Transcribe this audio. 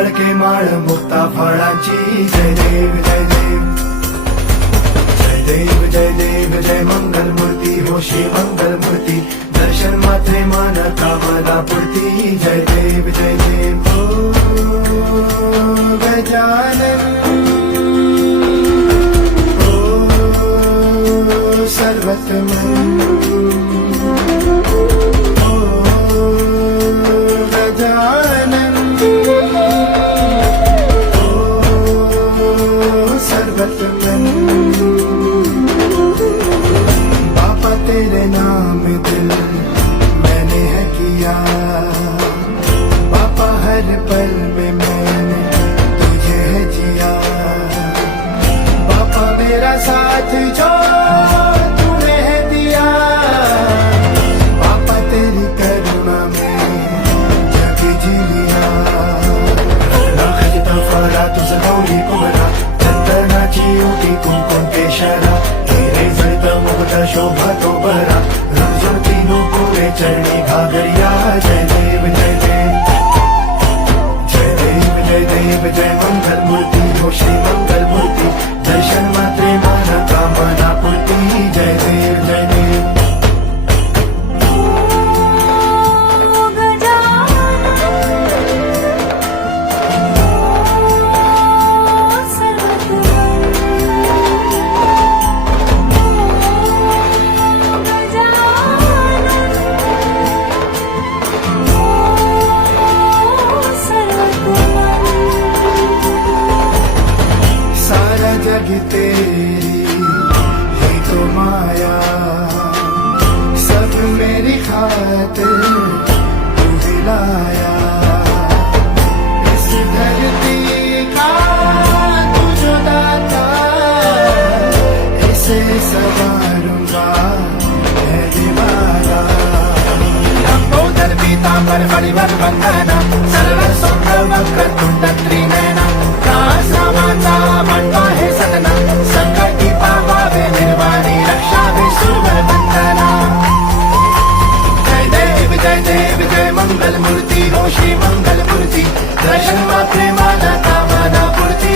झळके माळ मुक्ता फळांची जय देव जय देव जय देव जय देव जय मंगल मूर्ती हो श्री मंगल मूर्ती दर्शन मात्रे मान कामना पूर्ती जय देव जय देव ओ गजानन ओ सर्वतमन बापा तेरे नाम दिल मैंने है किया बापा हर पल में मैंने तुझे है जिया बापा मेरा साथ जो तूने है दिया बापा तेरी करुणा में जग जी लिया खजिता फळा तुझं गौरी कुमरा चंदनाची उटी कुंकुम केशरा हिरे जळत मुक्त शोभा तो बरा रंजवती नुपुरे चरणी घागरिया जय देव जय देव जय देव जय देव जय मंगल मूर्ती हो श्री मंगल मूर्ती दर्शन मात्रे मान कामना पूर्ती जय देव जय देव जग तेरी ही तो माया सब मेरी खातिर तू दिलाया इस धरती का तू जो दाता इसे संवारूंगा है दिवाला लंबोदर पीतांबर परिवर वंदना सर्व सुख वक्र तुंड त्रिनयना दास नामाचा म्हणतो हे सदना संकटी पावावे निर्वाणी रक्षावे सुरवर बंधना जय देव जय मंगल मूर्ती हो श्री मंगल मूर्ती दर्शन मात्रे माना कामना पूर्ती